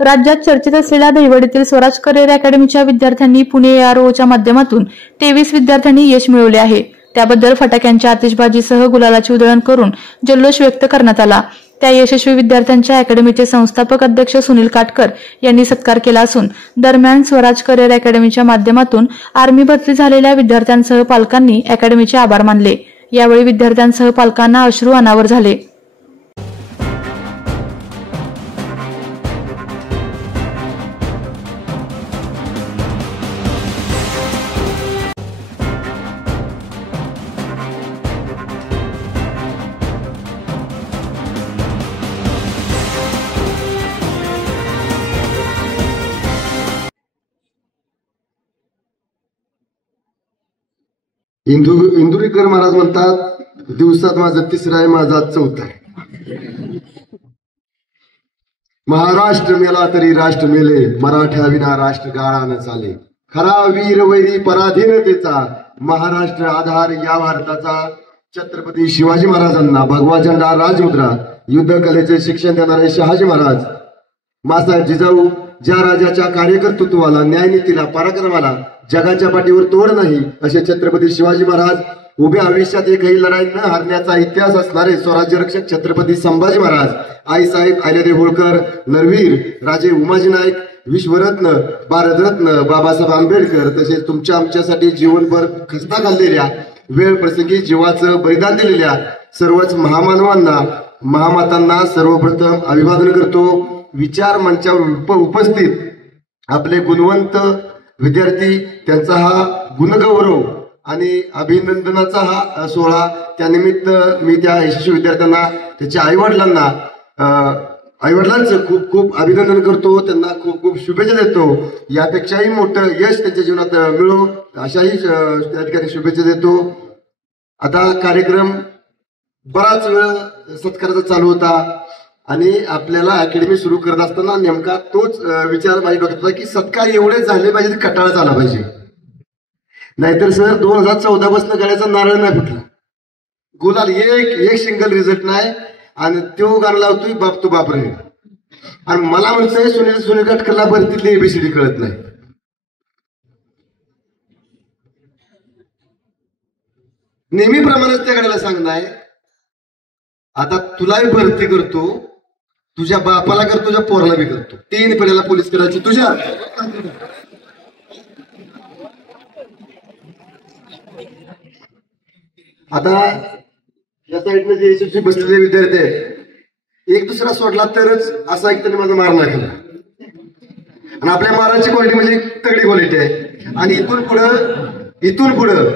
राज्यात चर्चेत असलेल्या दहिवडीतील स्वराज करिअर अकॅडमीच्या विद्यार्थ्यांनी पुणे AROच्या माध्यमातून 23 विद्यार्थ्यांनी यश मिळवले आहे। त्याबद्दल फटाक्यांच्या आतिषबाजीसह गुलालाची उधळण करून जल्लोष व्यक्त करण्यात आला। त्या यशस्वी विद्यार्थ्यांच्या अकॅडमीचे संस्थापक अध्यक्ष सुनील काटकर यांनी सत्कार केला असून दरम्यान स्वराज करिअर अकॅडमीच्या माध्यमातून आर्मी भरती झालेल्या विद्यार्थ्यांसह पालकांनी अकॅडमीचे आभार मानले। यावेळी विद्यार्थ्यांसह पालकांना अश्रू अनावर झाले। इंदुरीकर महाराज म्हणतात, दिवसात माझं तिसरा आहे, माझा चौथा आहे। महाराष्ट्र मेला तरी राष्ट्र मेले, मराठ्या विना राष्ट्र गाळा न चाले। खरा वीर वैरी पराधीनतेचा, महाराष्ट्र आधार या भारताचा। छत्रपती शिवाजी महाराजांना भगवा झेंडा राजमुद्रा, युद्ध कलेचे शिक्षण देणारे शहाजी महाराज। मासाहेब जिजाऊ ज्या राजाच्या कार्यकर्तृत्वाला, न्यायनीतीला, पराक्रमाला जगाच्या पाठीवर तोड नाही, असे छत्रपती शिवाजी महाराज। उभ्या आयुष्यात एकही लढाई न हरण्याचा इतिहास असणारे स्वराज्य रक्षक छत्रपती संभाजी महाराज। आईसाहेब अहिल्यादेवी होळकर, नरवीर राजे उमाजी नाईक, विश्वरत्न, भारतरत्न बाबासाहेब आंबेडकर, तसेच तुमच्या आमच्यासाठी जीवनभर खस्ता घाललेल्या, वेळ प्रसंगी जीवाचं बलिदान दिलेल्या सर्वच महामानवांना, महामातांना सर्वप्रथम अभिवादन करतो। विचार मंचावर उपस्थित आपले गुणवंत विद्यार्थी, त्यांचा हा गुणगौरव आणि अभिनंदनाचा हा सोहळा, त्यानिमित्त मी त्या यशस्वी विद्यार्थ्यांना, त्याच्या आईवडिलांचं खूप खूप अभिनंदन करतो, त्यांना खूप खूप शुभेच्छा देतो। यापेक्षाही मोठं यश त्यांच्या जीवनात मिळो अशाही त्या ठिकाणी शुभेच्छा देतो। आता कार्यक्रम बराच वेळ सत्काराचा चालू होता आणि आपल्याला अकॅडमी सुरू करत असताना नेमका तोच विचार माझ्या डोक्यात होता की सत्कार एवढे झाले पाहिजे, कटाळा झाला पाहिजे। नाहीतर सर 2014 पासून गळ्याचा नारळ नाही फुटला, गुलाल एक सिंगल रिझल्ट नाही, आणि तो गाणं लावतोय बाप तू बाप रे, आणि मला म्हणतोय सुनील काटकरला भरतीतली ABCD कळत नाही। नेहमीप्रमाणेच त्या गाण्याला सांगणार, आता तुलाही भरती करतो, तुझ्या बापाला करतो, तुझ्या पोराला बी करतो, 3 पिढ्याला पोलीस करायची तुझ्या। आता या साईडने जे यशस्वी बसलेले विद्यार्थी आहेत, एक दुसरा सोडला तरच असा एक त्यांनी माझा मार नाही केला, आणि आपल्या माराची क्वालिटी म्हणजे तगडी क्वालिटी आहे। आणि इथून पुढं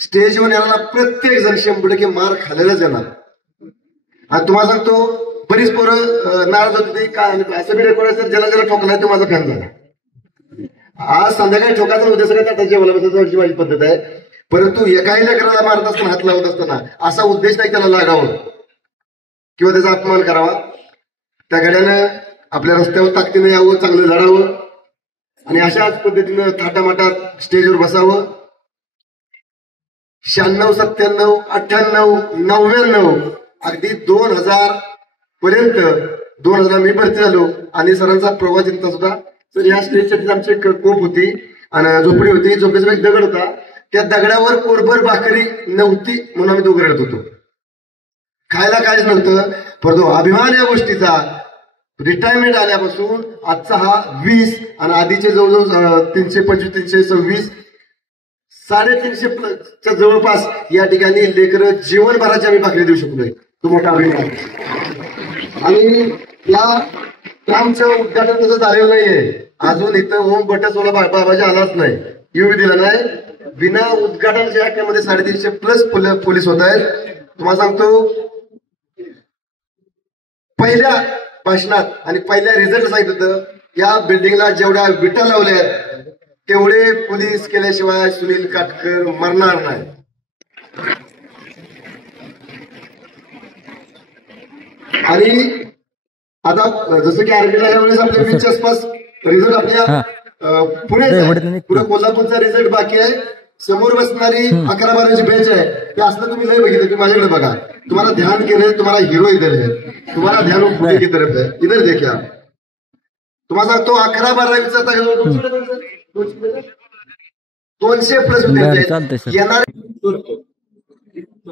स्टेजवर यायला प्रत्येक जण 100% मार खाल्लेलाच येणार। आणि तुम्हाला सांगतो, बरीच पोरं नाराज होती, काय असं बी रेकॉर्ड असेल, ज्याला ठोकलाय तो माझा फॅन झाला। आज संध्याकाळी ठोकायचा उद्या सगळं त्याच्या जेवायला बसायची माझी पद्धत आहे, परंतु एकाही लेकराला मारत असताना, हात लावत असताना असा उद्देश नाही त्याला लागावं किंवा त्याचा अपमान करावा। त्या गड्यानं आपल्या रस्त्यावर ताकदीने यावं, चांगलं लढावं, आणि अशाच पद्धतीनं थाटामाटात स्टेजवर बसावं। 96, 97, 98, 99 अगदी 2000 पर्यंत, 2000 मी भरती झालो, आणि सरांचा प्रवास इथं सुद्धा। तर या स्टेजसाठी आमची कोप होती आणि झोपडी होती, झोपेचा एक दगड होता, त्या दगडावर कोरभर भाकरी नव्हती म्हणून आम्ही दोघं रडत होतो, खायला काहीच नव्हतं। परंतु अभिमान या गोष्टीचा, रिटायरमेंट आल्यापासून आजचा हा 20 आणि आधीचे जवळजवळ 325, 326, 350च्या जवळपास या ठिकाणी लेकरं जीवनभराची आम्ही भाकरी देऊ शकलोय, तो मोठा अभिमान। आणि या आमचं उद्घाटन तसं झालेलं नाहीये अजून, इथं ओम बटसवाला बाबाजी आलाच नाही, येऊ दिला नाही। बिना उद्घाटनाच्या यामध्ये 350+ पोलीस होत आहेत। तुम्हाला सांगतो, पहिल्या भाषणात आणि पहिल्या रिझल्ट सांगितलं होतं, या बिल्डिंगला जेवढ्या विटा लावल्या तेवढे पोलीस केल्याशिवाय सुनील काटकर मरणार नाही। आणि आता जसं की आर्मीला यावेळेस आपल्या 20 आसपास रिझल्ट आपल्या पुढे कोल्हापूरचा रिझल्ट बाकी आहे। समोर बसणारी 11-12ची बेंच आहे, ते असलं तुम्ही लय बघितलं, तुम्ही माझ्याकडे बघा, तुम्हाला ध्यान केलं, तुम्हाला हिरो इधर है, तुम्हाला ध्यान पुढे की तरफ है, इधर देखिए आप। तुम्हाला तो 11-12वीचा 200+ विद्यार्थी येणार.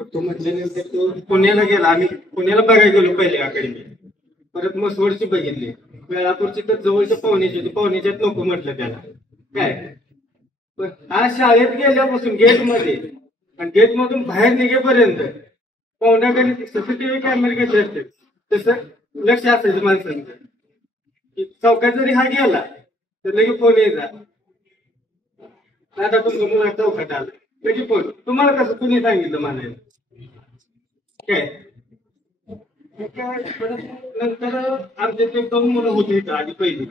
तो म्हटल्यानंतर तो पुण्याला गेला. आम्ही पुण्याला बघायला गेलो पहिले अकॅडमी, परत मसवडची बघितली, वेळापूरची तर जवळच्या पाहुण्याच्यात नको म्हटलं त्याला काय. पण आज शाळेत गेल्यापासून गेटमध्ये आणि गेटमधून बाहेर निघेपर्यंत पाहुण्याकडे सीसीटीव्ही कॅमेरे कसे असते तसं लक्ष असायचं माणसांचं, की चौकात जरी हा गेला तर लगेच फोन यायचा, आता तुमचा मुला चौकात आला लगेच फोन. तुम्हाला कसं कुणी सांगितलं म्हणायला काय. नंतर आमचे ते 2 मुलं होती इथं आधी पहिली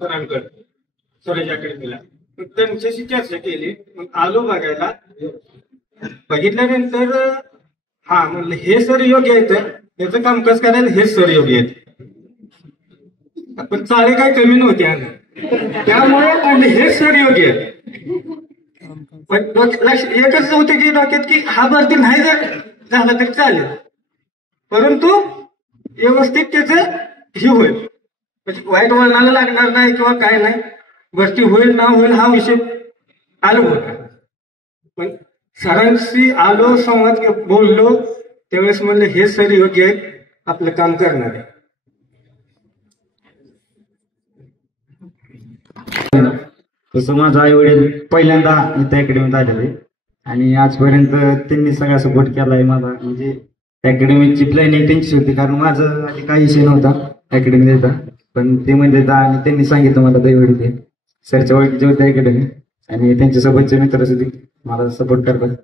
सरांकडे स्वराज अकॅडमीला, मग त्यांच्याशी चर्चा केली. मग आलो बघायला, बघितल्यानंतर हा म्हणलं हे सर योग्य आहेत, त्याचं कामकाज करायला हेच सर योग्य आहेत. पण चाळे काही कमी नव्हते त्यामुळे म्हणले हेच सर योग्य आहेत. पण एकच होते की डोक्यात की हा भरती नाही जर झाला तरी चालेल, परंतु व्यवस्थित त्याचं हे होईल, म्हणजे वाईट वळणाला लागणार नाही किंवा काय नाही, भरती होईल ना होईल हा विषय आलो होता. पण सरांशी आलो, संवाद बोललो, त्यावेळेस म्हणले हे सर योग्य आहेत आपलं काम करणार आहे. तसं माझं आई वडील पहिल्यांदा इथं अकॅडमीत आलेले आणि आजपर्यंत त्यांनी सगळा सपोर्ट केलाय मला. म्हणजे अकॅडमीची प्लॅनिंग त्यांची होती, कारण माझं आधी काही विषय नव्हता अकॅडमीत यायचा, पण ते म्हणजे आणि त्यांनी सांगितलं मला दैवडी सरच्या ओळखीचे होते अकॅडमी आणि त्यांच्यासोबतचे मित्र सुद्धा मला सपोर्ट करतात.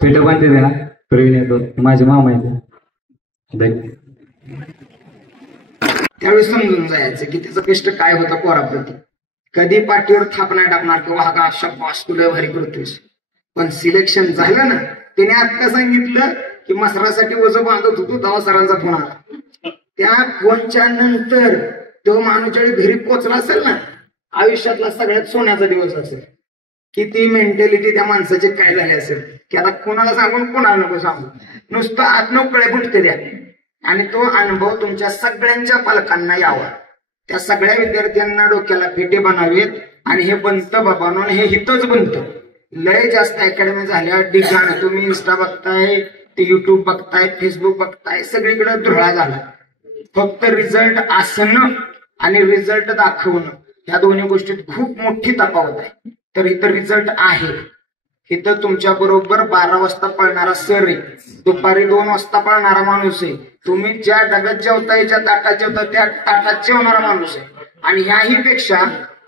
फेटं बांधते ना प्रवीण येतो, माझे मामा येते. त्यावेळेस समजून जायचं की तिचं कष्ट काय होतं पोराप्रती. कधी पाठीवर थाप नाही टाकणार किंवा हा का शब्बास तुला भारी करतोस, पण सिलेक्शन झालं ना. त्याने आता सांगितलं की मसरासाठी वजन बांधत होतो तेव्हा सरांचा फोन आला. त्या फोनच्या नंतर तो माणूस घरी पोचला असेल ना, आयुष्यातला सगळ्यात सोन्याचा दिवस असेल. किती मेंटॅलिटी त्या माणसाची काय झाली असेल की आता कोणाला सांगून कोणाला नको सांगू, नुसतं आत्मकळे फुटते द्या. आणि तो अनुभव तुमच्या सगळ्यांच्या पालकांना यावा, त्या सगळ्या विद्यार्थ्यांना डोक्याला फेटे बनावेत. आणि हे बनतं बाबा, हे हितच बनतं. लय जास्त अकॅडमी झाल्या ठिकाण, तुम्ही इन्स्टा बघताय, ते युट्यूब बघताय, फेसबुक बघताय, सगळीकडे धुळा झाला. फक्त रिझल्ट असणं आणि रिझल्ट दाखवणं या दोन्ही गोष्टीत खूप मोठी तफावत आहे. तर इथं रिझल्ट आहे. इथं तुमच्या बरोबर 12 वाजता पळणारा सर आहे, दुपारी 2 वाजता पळणारा माणूस आहे, तुम्ही ज्या डब्यात जेवताय, ज्या ताटात जेवता त्या ताटात जेवणारा माणूस आहे. आणि ह्याही पेक्षा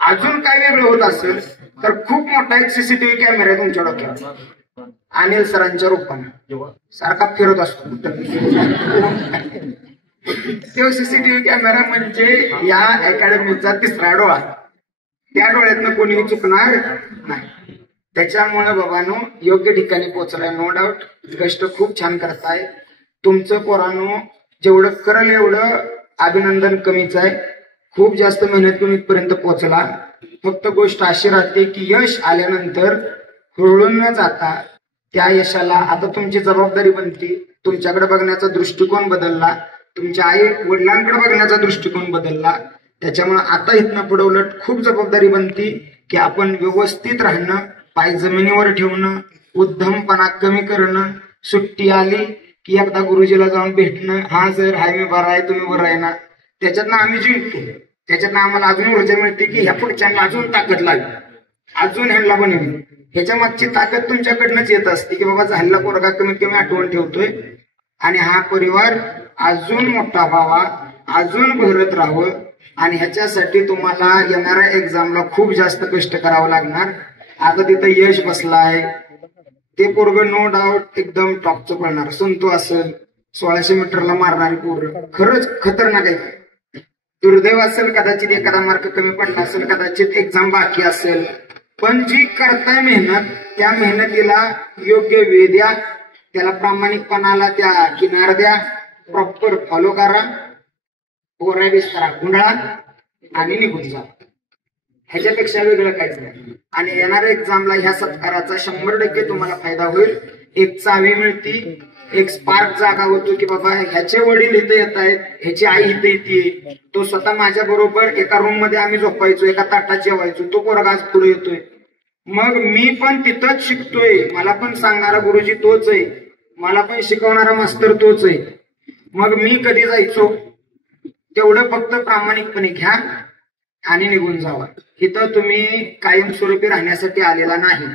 अजून काय वेगळं होत असेल तर खूप मोठा एक सीसीटीव्ही कॅमेरा आहे तुमच्या डोक्यावर. अनिल सरांच्या रूपाने सारखा फिरत असतो. तो सीसीटीव्ही कॅमेरा म्हणजे या अकॅडमीचा 3रा डोळा. त्या डोळ्यातनं कोणीही चुकणार नाही. त्याच्यामुळे बाबांनो योग्य ठिकाणी पोहोचलाय, नो डाऊट. कष्ट खूप छान करताय तुमचं. पोरांनो जेवढं करल एवढं अभिनंदन कमीच आहे. खूप जास्त मेहनत करून इथपर्यंत पोहोचला. फक्त गोष्ट अशी राहते की यश आल्यानंतर हुरळून न जाता त्या यशाला आता तुमची जबाबदारी बनते. तुमच्याकडे बघण्याचा दृष्टिकोन बदलला, तुमच्या आई वडिलांकडे बघण्याचा दृष्टिकोन बदलला. त्याच्यामुळे आता इथनं पुढे उलट खूप जबाबदारी बनती की आपण व्यवस्थित राहणं, पाय जमिनीवर ठेवणं, उद्धमपणा कमी करणं. सुट्टी आली की एकदा गुरुजीला जाऊन भेटणं, हा सर हाय मी बरा आहे, तुम्ही बरं आहे ना. त्याच्यातनं आम्ही जिंकतो. त्याच्यातनं आम्हाला अजून ऊर्जा मिळते की ह्या पुढच्यांना अजून ताकद लागली, अजून ह्यांना बनवली. ह्याच्या मागची ताकद तुमच्याकडनंच येत असते की बाबा झालेला पोरगा कमीत कमी आठवण ठेवतोय आणि हा परिवार अजून मोठा व्हावा, अजून भरत राहावं. आणि ह्याच्यासाठी तुम्हाला येणाऱ्या एक्झामला खूप जास्त कष्ट करावं लागणार. आता तिथं यश बसलाय, ते पोरग नो डाऊट एकदम टॉपचं पळणार. संतो असेल 1600 मीटरला मारणारी पोरं खरंच खतरनाक आहे. दुर्दैव असेल कदाचित एखादा मार्क कमी पडला असेल, कदाचित एक्झाम बाकी असेल, पण जी करताय मेहनत त्या मेहनतीला योग्य वेळ द्या, त्याला प्रामाणिकपणाला त्या किनार द्या, प्रॉपर फॉलो करा, पोरा बिस्तरा गुंडाळा आणि निघून जा. ह्याच्यापेक्षा वेगळं काहीच नाही. आणि येणाऱ्या एक्झामला ह्या सत्काराचा 100% तुम्हाला फायदा होईल. एक चावी मिळती, एक स्पार्क जागा होतो की बाबा ह्याचे वडील इथे येत आहेत, ह्याची आई इथे येते. तो स्वतः माझ्या बरोबर एका रूम मध्ये आम्ही झोपायचो, एका ताटात जेवायचो. तो पोरगा आज पुढे येतोय. मग मी पण तिथंच शिकतोय. मला पण सांगणारा गुरुजी तोच आहे, मला पण शिकवणारा मास्तर तोच आहे. मग मी कधी जायचो, तेवढं फक्त प्रामाणिकपणे घ्या आणि निघून जावा. इथं तुम्ही कायमस्वरूपी राहण्यासाठी आलेला नाही.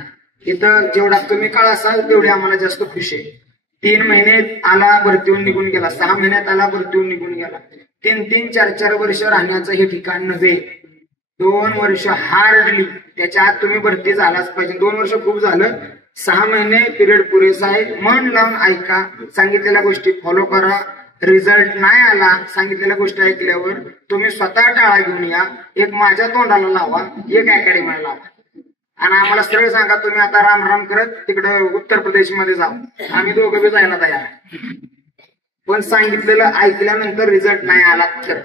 इथं जेवढा तुम्ही काळ असाल तेवढे आम्हाला जास्त खुश आहे. 3 महिने आला भरतीहून निघून गेला, 6 महिन्यात आला भरतीहून निघून गेला. 3-3, 4-4 वर्ष राहण्याचं हे ठिकाण नव्हे. 2 वर्ष हार्डली, त्याच्या आत तुम्ही भरती झालाच पाहिजे. 2 वर्ष खूप झालं, 6 महिने पिरियड पुरेसा आहे. मन लावून ऐका, सांगितलेल्या गोष्टी फॉलो करा. रिझल्ट नाही आला, सांगितलेल्या गोष्टी ऐकल्यावर तुम्ही स्वतः टाळा घेऊन या. एक माझ्या तोंडाला लावा, एक अकॅडमीला लावा आणि आम्हाला सरळ सांगा तुम्ही आता राम राम करत तिकडं उत्तर प्रदेशमध्ये जाऊ. आम्ही दोघं बी जायला तयार. पण सांगितलेलं ऐकल्यानंतर रिझल्ट नाही आला तर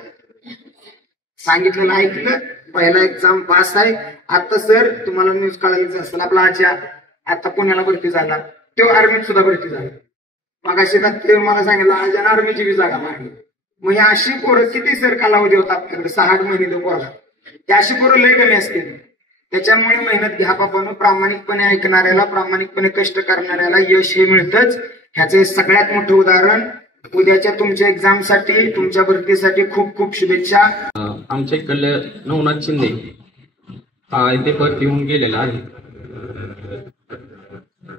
सांगितलेलं ऐकलं, पहिला एक्झाम पास आहे. आता सर तुम्हाला न्यूज कळालीच असेल, आपला आजा आता पुण्याला भरती झाला, तो आर्मीत सुद्धा भरती झाला. मग अशी मला सांगितलं आजाने आर्मीची बी जागा मारली. मग अशी पोरं किती सर कालावधी होता आपल्याकडे, 6-8 महिने पोरं. त्या अशी पोरं लय कमी असते. त्याच्यामुळे मेहनत घ्या बाबांनो. प्रामाणिकपणे ऐकणाऱ्याला, प्रामाणिकपणे कष्ट करणाऱ्याला यश हे मिळतंच. ह्याचे सगळ्यात मोठं उदाहरण उद्याच्या तुमच्या एक्झामसाठी, तुमच्या भरतीसाठी खूप खूप शुभेच्छा. आमच्या इकडले नवनाथ शिंदे हा इथे भरती होऊन गेलेला आहे.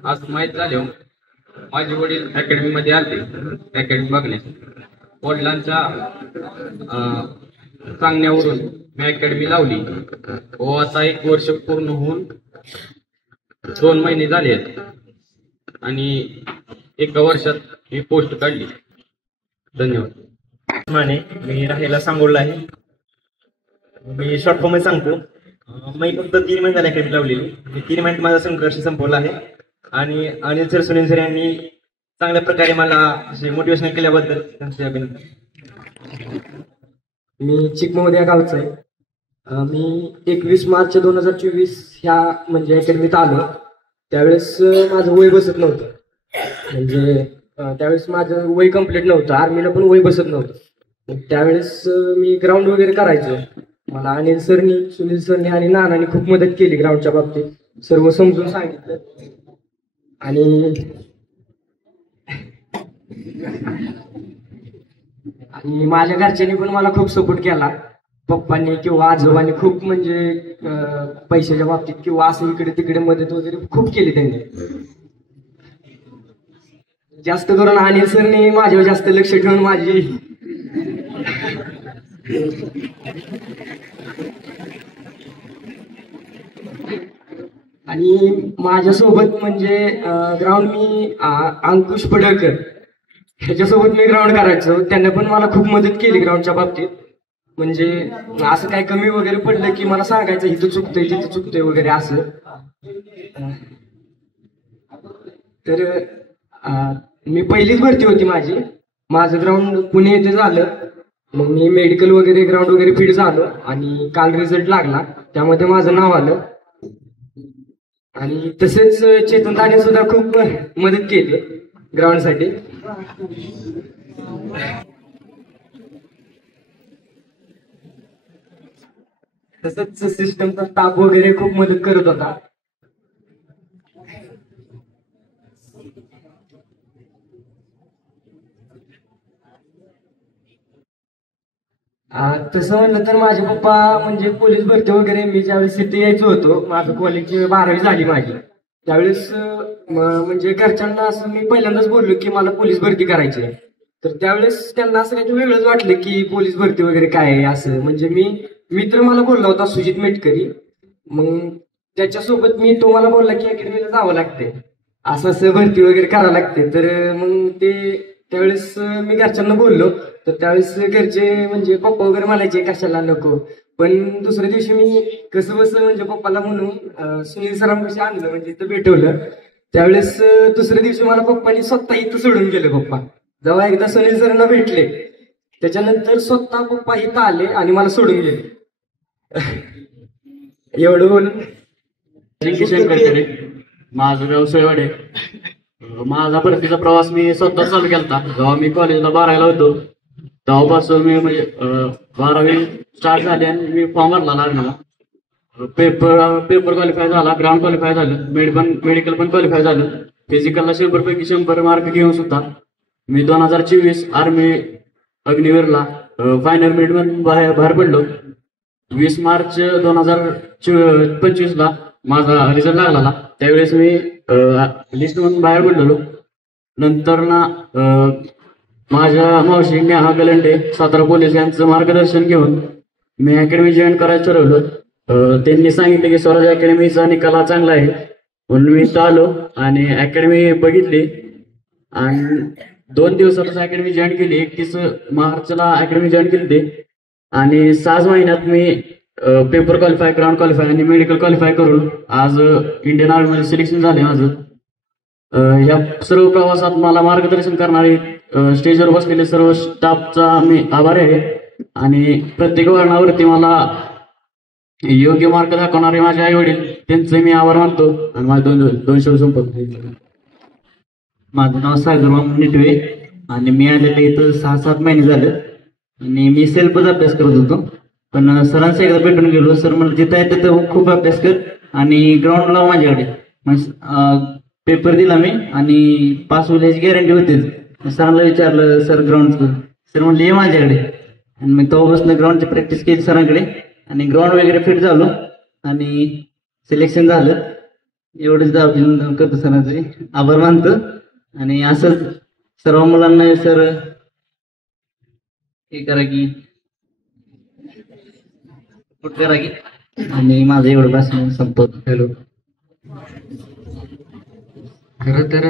आज माहीत झाले, माझे वडील अकॅडमीमध्ये आले अकॅडमी बघण्यासाठी. वडिलांच्या सांगण्यावरून मी अकॅडमी लावली व आता 1 वर्ष पूर्ण होऊन 2 महिने झाले आहेत आणि 1 वर्षात मी पोस्ट काढली. धन्यवाद. मी राहायला सांगोला आहे. मी शॉर्ट फॉर्म सांगतो. मी फक्त 3 महिने झाले अकॅडमी लावलेली. 3 महिन्यात माझा संघर्ष संपवला आहे आणि अनिल सर, सुनील सर यांनी चांगल्या प्रकारे मला असे मोटिवेशन केल्याबद्दल त्यांचे अभिनंदन. मी चिकमोहद या गावचा आहे. मी 21 मार्च 2024 ह्या म्हणजे अकॅडमीत आलो. त्यावेळेस माझं वय बसत नव्हतं. म्हणजे त्यावेळेस माझं वय कम्प्लीट नव्हतं. आर्मीला पण वय बसत नव्हतं. त्यावेळेस मी ग्राउंड वगैरे करायचो. मला अनिल सरनी, सुनील सरनी आणि नानांनी खूप मदत केली ग्राउंडच्या बाबतीत. सर्व समजून सांगितलं आणि माझ्या घरच्यांनी पण मला खूप सपोर्ट केला. पप्पांनी किंवा आजोबांनी खूप म्हणजे पैशाच्या बाबतीत किंवा असं इकडे तिकडे मदत वगैरे खूप केली त्यांनी. जास्त करून अनिल सरनी माझ्यावर जास्त लक्ष ठेवून माझी आणि माझ्यासोबत म्हणजे ग्राउंड मी अंकुश पडळकर ह्याच्यासोबत मी ग्राउंड करायचो. त्यांना पण मला खूप मदत केली ग्राउंडच्या बाबतीत. म्हणजे असं काही कमी वगैरे पडलं की मला सांगायचं इथं चुकतंय तिथं चुकतंय वगैरे असं. तर मी पहिलीच भरती होती माझी. माझं ग्राउंड पुणे येथे झालं. मग मी मेडिकल वगैरे ग्राउंड वगैरे फिट झालो आणि काल रिझल्ट लागला, त्यामध्ये माझं नाव आलं. आणि तसेच चेतन दाने सुद्धा खूप मदत केली ग्राउंडसाठी. तसंच सिस्टमचा स्टाफ वगैरे खूप मदत करत होता. तसं म्हणलं तर माझे पप्पा म्हणजे पोलीस भरती वगैरे, मी ज्यावेळेस इथे यायचो होतो, माझं कॉलेज 12वी झाली माझी, त्यावेळेस म्हणजे घरच्यांना असं मी पहिल्यांदाच बोललो की मला पोलीस भरती करायची आहे. तर त्यावेळेस त्यांना असं काही वेगळंच वाटलं की पोलीस भरती वगैरे काय आहे असं. म्हणजे मित्र मला बोलला होता सुजित मेटकरी, मग त्याच्यासोबत तो मला बोलला की अकॅडमीला जावं लागते, असं भरती वगैरे करावं लागते. तर मग त्यावेळेस मी घरच्यांना बोललो, तर त्यावेळेस घरचे म्हणजे पप्पा वगैरे म्हणायचे कशाला नको. पण दुसऱ्या दिवशी मी कसं बसं म्हणजे पप्पाला म्हणून सुनील सरांपाशी आणलं, म्हणजे इथं भेटवलं. त्यावेळेस दुसऱ्या दिवशी मला पप्पानी स्वतः इथं सोडून गेलं. पप्पा जेव्हा एकदा सुनील सरांना भेटले त्याच्यानंतर स्वतः पप्पा इथं आले आणि मला सोडून गेले. एवढं बोलून किशन कडकडे, माझं गाव सोयवाडे. माझा भरतीचा प्रवास मी स्वतः चालू केला. जेव्हा मी कॉलेजला 12वीला होतो तेव्हापासून मी म्हणजे 12वी स्टार्ट झाली आणि मी फॉर्म भरला लागला. पेपर क्वालिफाय झाला, ग्राउंड क्वालिफाय झालं, मेडिकल पण क्वालिफाय झालं. फिजिकलला 100 पैकी 100 मार्क घेऊन सुद्धा मी 2024 आर्मी अग्निवीरला फायनल मेरिट बाहेर पडलो. 20 मार्च 2025 ला माझा रिझल्ट लागला. त्यावेळेस मी लिस्ट मधून बाहेर पडलेलो. नंतर ना माझ्या मावशी नेहा गलंडे सातारा पोलीस यांचं मार्गदर्शन घेऊन मी अकॅडमी जॉईन करायचं ठरवलं. त्यांनी सांगितलं की स्वराज अकॅडमीचा निकाल हा चांगला आहे म्हणून मी इथं आलो आणि अकॅडमी बघितली आणि 2 दिवसातच अकॅडमी जॉईन केली. 31 मार्चला अकॅडमी जॉईन केली आणि 6 महिन्यात मी पेपर क्वालिफाय, ग्राउंड क्वालिफाय आणि मेडिकल क्वालिफाय करून आज इंडियन आर्मीमध्ये सिलेक्शन झाले माझं. या सर्व प्रवासात मला मार्गदर्शन करणारे स्टेजवर बसलेले सर्व स्टाफचा मी आभारी आहे आणि प्रत्येक वळणावरती मला योग्य मार्ग दाखवणारे माझे आई वडील त्यांचे मी आभार मानतो आणि माझे 2 शब्द संपर्क. माझं नाव सागर मामा निटवे आणि मी आलेलं इथं 6-7 महिने झाले आणि मी सेल्फच अभ्यास करत होतो. पण सरांचं एकदा भेटून गेलो. सर मला जिथं आहे तिथं खूप अभ्यास कर आणि ग्राउंड लाव माझ्याकडे. पेपर दिला मी आणि पास होण्याची गॅरंटी होती. सरांना विचारलं सर ग्राउंडचं, सर म्हणले ये माझ्याकडे आणि मी तेव्हापासून ग्राउंडची प्रॅक्टिस केली सरांकडे आणि ग्राउंड वगैरे फिट झालो आणि सिलेक्शन झालं. एवढंच अभिनंदन करतो, सरांचे आभार मानतो आणि असंच सर्व मुलांना सर हे करा की सपोर्ट करा की आणि माझं एवढं भाषण संपत. हॅलो. खरं तर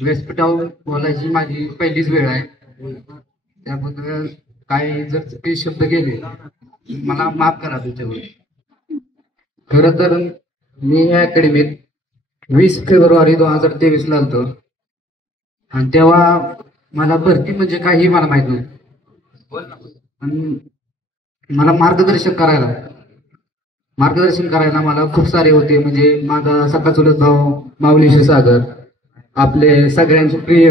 व्यासपीठावर बोलायची माझी पहिलीच वेळ आहे. त्याबद्दल काही जर काही शब्द गेले मला माफ करा त्याच्यावर. खरं तर मी या अकॅडमीत 20 फेब्रुवारी 2023 ला आलतो आणि तेव्हा मला भरती म्हणजे काही मला माहित नाही. मला मार्गदर्शन करायला मला खूप सारे होते. म्हणजे माझा सखा चुलत भाऊ माऊली क्षीरसागर, आपले सगळ्यांचे प्रिय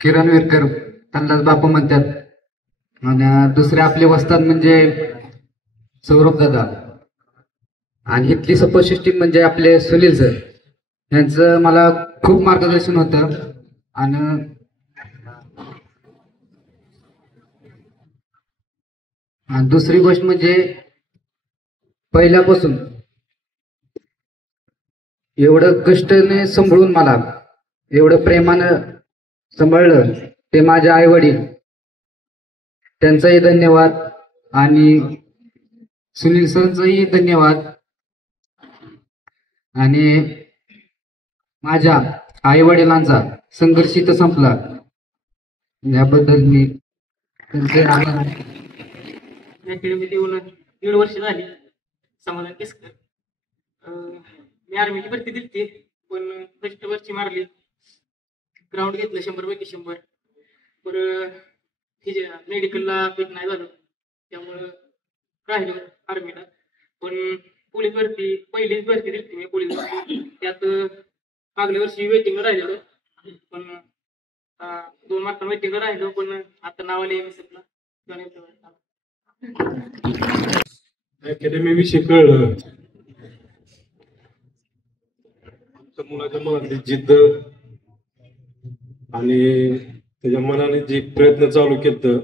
किरण विरकर, त्यांनाच बापू म्हणतात. आणि दुसरे आपले वस्ताद म्हणजे सौरभ दादा आणि इथली सपोर्ट सिस्टीम म्हणजे आपले सुनील सर. यांचं मला खूप मार्गदर्शन होतं. आणि दुसरी गोष्ट म्हणजे पहिल्यापासून एवढं कष्टाने सांभाळून मला एवढं प्रेमानं सांभाळलं ते माझे आई वडील, त्यांचाही धन्यवाद आणि सुनील सरचाही धन्यवाद आणि माझ्या आई वडिलांचा संघर्ष इथं संपला याबद्दल मी त्यांचे आभार. अकॅडमीत येऊन 1.5 वर्ष झाली. समाधान केसकर. मी आर्मीची भरती दिली पण फर्स्ट वरची मारली. ग्राउंड घेतलं 100 पैकी 100. बरं मेडिकलला फिट नाही झालं त्यामुळं राहिलो आर्मीला. पण पोलीस भरती पहिलीच भरती दिली मी पोलीस भरती. त्यात मागल्या वर्षी वेटिंग राहिलेलो पण 2 मार्क वेटिंग राहिलो पण आता नावाला MSF ला अकॅडमी विषयी कळलं. मुलाच्या मनातली जिद्द आणि त्याच्या मनाने जे प्रयत्न चालू केलं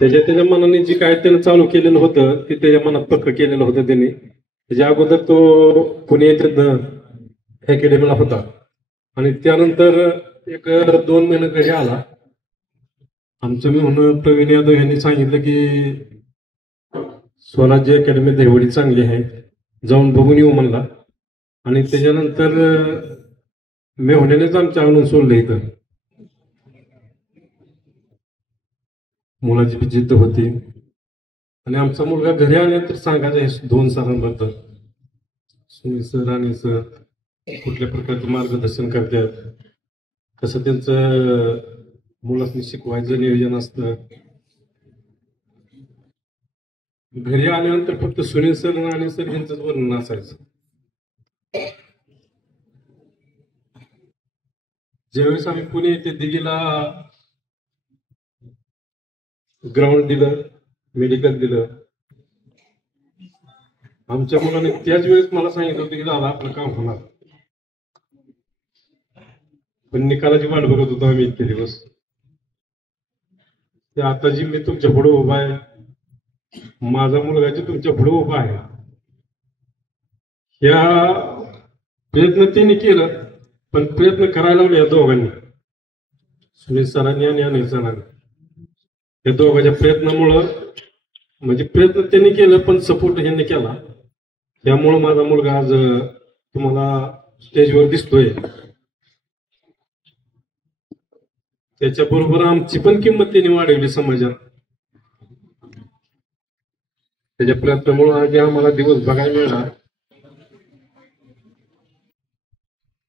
त्याच्या मनाने जे काय त्यानं चालू केलेलं होतं ते त्याच्या मनात पक्क केलेलं होतं त्यांनी. त्याच्या अगोदर तो पुणे येथे अकॅडमीला होता आणि त्यानंतर 1-2 महिने घरी आला. आमचं मी म्हणून प्रवीण यादव यांनी सांगितलं की स्वराज्य अकॅडमी देवडी चांगली आहे, जाऊन बघून येऊ म्हणला. आणि त्याच्यानंतर मेहुण्यानेच आमच्या आणून सोडलं इथं. मुलाची बी जिद्द होती आणि आमचा मुलगा घरी आले तर सांगायचं हे 2 सरांबद्दल. सुनील सर आणि सर कुठल्या प्रकारचं मार्गदर्शन करतात, कसं त्यांचं मुलांनी शिकवायचं नियोजन असतं. घरी आल्यानंतर फक्त सुनील सर आणि सर यांचंच वर्णन असायचं. ज्यावेळेस आम्ही पुणे येथे दिल्लीला ग्राउंड दिलं, मेडिकल दिलं, आमच्या मुलाने त्याच वेळेस मला सांगितलं होतं की दादा आपलं काम होणार, पण निकालाची वाट बघत होतो आम्ही इतके दिवस. ते आता जी मी तुमच्या पुढे उभा आहे, माझा मुलगा जी तुमच्या पुढे उभा आहे, ह्या प्रयत्न त्यांनी केलं, पण प्रयत्न करायला लावले या दोघांनी, सुनील सरांनी आणि अनिल सरांनी. या दोघांच्या प्रयत्नामुळं, म्हणजे प्रयत्न त्यांनी केलं पण सपोर्ट ह्यांनी केला, त्यामुळं माझा मुलगा आज तुम्हाला स्टेजवर दिसतोय. त्याच्याबरोबर आमची पण किंमत त्यांनी वाढवली समाजात. त्याच्या प्रयत्नामुळे आज आम्हाला दिवस बघायला मिळाला.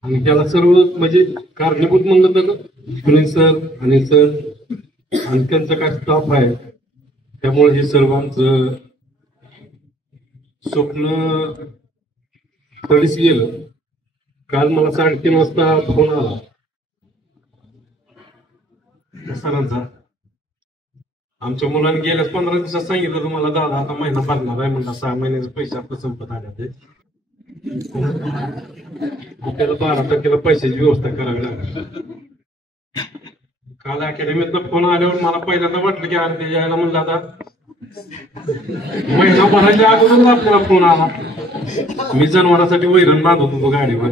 आणि त्याला सर्व म्हणजे कारणीभूत म्हणलं तर सुनील सर, अनिल सर आणि त्यांचा काय स्टाफ आहे, त्यामुळे हे सर्व आमचं स्वप्न तडीस गेलं. काल मला 3:30 वाजता फोन आला सरांचा. आमच्या मुलांनी गेल्याच 15 दिवसात सांगितलं तुम्हाला दादा आता महिना भरणार आहे, म्हणला 6 महिन्याचे पैसे आता संपत आले ते, त्याला 12% पैशाची व्यवस्था करावी लागली. काल अकॅडमीतला फोन आल्यावर मला पहिल्यांदा वाटलं की अरे यायला म्हणलं आता महिना भरायच्या अगोदर आपल्याला फोन आला. मी जनावरांसाठी वैरण बांधत होतो गाडीवर.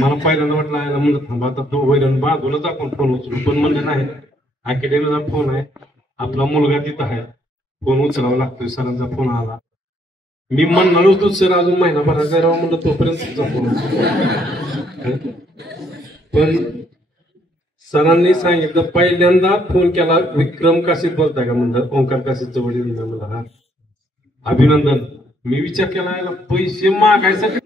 मला पहिल्यांदा वाटलं आयला म्हणलं थांबा आता तो वैरण बांधूनच आपण फोन उचलू, पण म्हणलं नाही, अकॅडमीचा फोन आहे, आपला मुलगा तिथं आहे, फोन उचलावा लागतोय. सरांचा फोन आला, मी म्हणणार होतो सर अजून महिनाभराचा राहा म्हणलं, तोपर्यंत तुमचा फोन. पण सरांनी सांगितलं, पहिल्यांदा फोन केला, विक्रम काशीत बोलताय का म्हणलं, ओंकार काशीत वडील म्हणलं, हा अभिनंदन. मी विचार केला पैसे मागायसाठी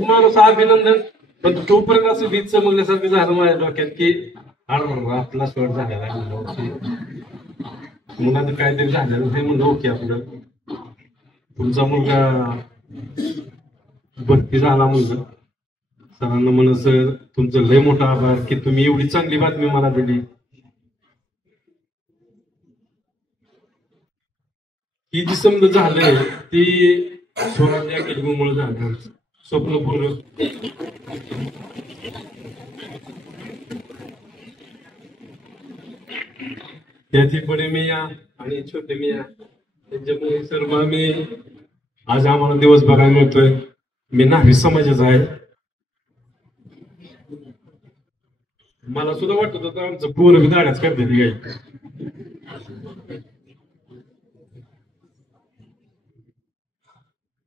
माणूस अभिनंदन, पण तोपर्यंत असं वीज चमकल्यासारखं झालं माझ्या डोक्यात की आपला स्वर्ट झालेला आहे म्हणलं, मुलाचं काहीतरी झालेलं नाही म्हणलं, ओके आपलं तुमचा मुलगा भरती झाला म्हणलं. सरांना म्हणलं सर तुमचं लय मोठा आभार की तुम्ही एवढी चांगली बातमी मला दिली. ही जी समज झालंय ती स्वराज अकॅडमीमुळे झालं, स्वप्न पूर्ण. त्याची पुढे मी या आणि छोटे मी या, त्यांच्यामुळे सर्व आम्ही आज आम्हाला दिवस बघायला मिळतोय. मी न्हावी समाजाचा आहे. मला सुद्धा वाटत होतं आमचं पोरं बी दाड्याच करते ती काही,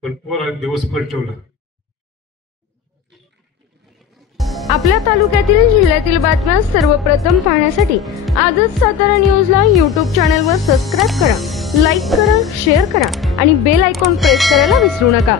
पण पोरा दिवस पलटवला. आपल्या तालुक्यातील जिल्ह्यातील बातम्या सर्वप्रथम पाहण्यासाठी आजच सातारा न्यूजला YouTube चॅनलवर सबस्क्राईब करा, लाईक करा, शेअर करा आणि बेल आयकॉन प्रेस करायला विसरू नका.